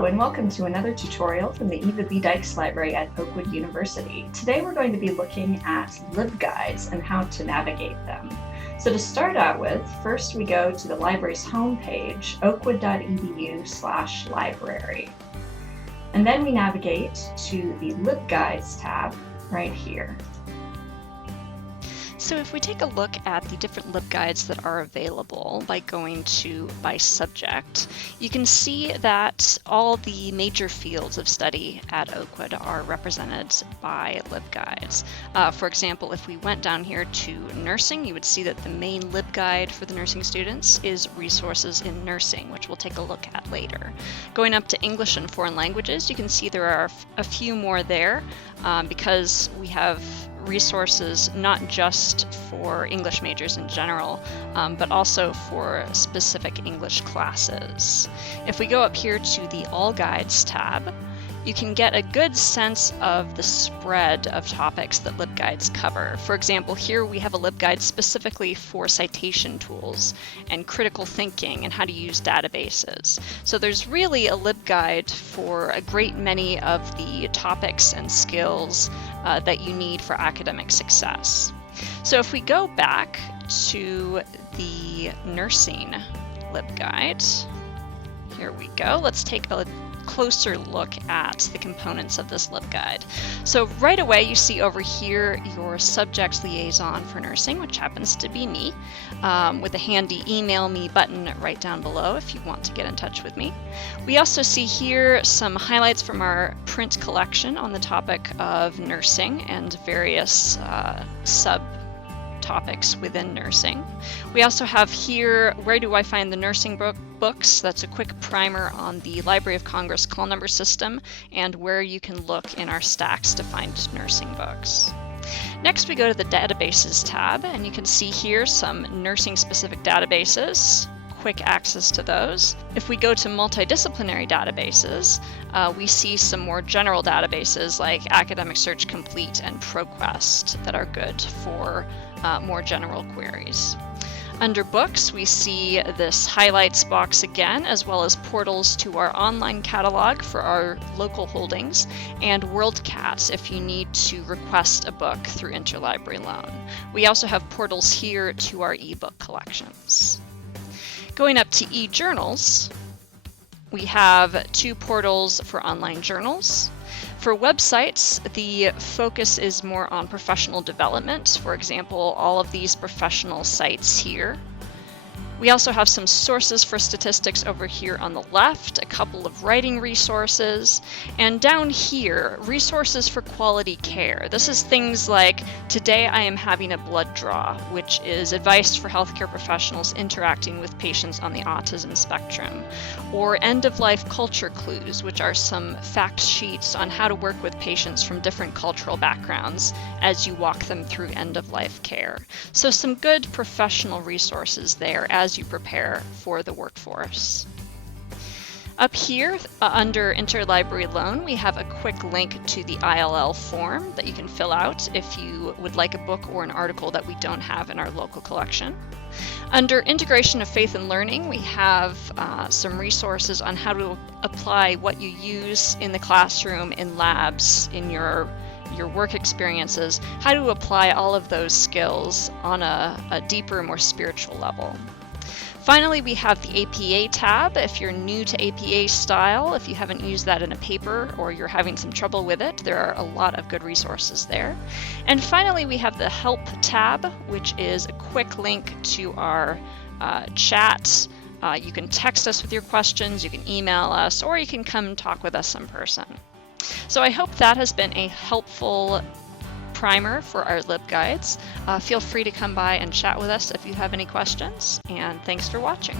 Hello and welcome to another tutorial from the Eva B. Dykes Library at Oakwood University. Today we're going to be looking at LibGuides and how to navigate them. So to start out with, first we go to the library's homepage, oakwood.edu/library. And then we navigate to the LibGuides tab right here. So if we take a look at the different LibGuides that are available by going by subject, you can see that all the major fields of study at Oakwood are represented by LibGuides. For example, if we went down here to nursing, you would see that the main LibGuide for the nursing students is resources in nursing, which we'll take a look at later. Going up to English and foreign languages, you can see there are a few more there because we have resources not just for English majors in general, but also for specific English classes. If we go up here to the All Guides tab, you can get a good sense of the spread of topics that LibGuides cover. For example, here we have a LibGuide specifically for citation tools and critical thinking and how to use databases. So there's really a LibGuide for a great many of the topics and skills that you need for academic success. So if we go back to the nursing LibGuide, here we go. Let's take a closer look at the components of this LibGuide. So right away you see over here your subject liaison for nursing, which happens to be me, with a handy email me button right down below if you want to get in touch with me. We also see here some highlights from our print collection on the topic of nursing and various subtopics within nursing. We also have here, where do I find the nursing books? That's a quick primer on the Library of Congress call number system and where you can look in our stacks to find nursing books. Next we go to the databases tab, and you can see here some nursing specific databases, quick access to those. If we go to multidisciplinary databases, we see some more general databases like Academic Search Complete and ProQuest that are good for more general queries. Under books, we see this highlights box again, as well as portals to our online catalog for our local holdings, and WorldCat if you need to request a book through interlibrary loan. We also have portals here to our ebook collections. Going up to e-journals, we have two portals for online journals. For websites, the focus is more on professional development. For example, all of these professional sites here. We also have some sources for statistics over here on the left, a couple of writing resources, and down here, resources for quality care. This is things like, today I am having a blood draw, which is advice for healthcare professionals interacting with patients on the autism spectrum, or end-of-life culture clues, which are some fact sheets on how to work with patients from different cultural backgrounds as you walk them through end-of-life care. So some good professional resources there as you prepare for the workforce. Up here under interlibrary loan, we have a quick link to the ILL form that you can fill out if you would like a book or an article that we don't have in our local collection. Under integration of faith and learning, we have some resources on how to apply what you use in the classroom, in labs, in your work experiences, how to apply all of those skills on a deeper, more spiritual level. Finally, we have the APA tab. If you're new to APA style, if you haven't used that in a paper or you're having some trouble with it, there are a lot of good resources there. And finally, we have the Help tab, which is a quick link to our chat. You can text us with your questions, you can email us, or you can come talk with us in person. So I hope that has been a helpful primer for our LibGuides. Feel free to come by and chat with us if you have any questions, and thanks for watching.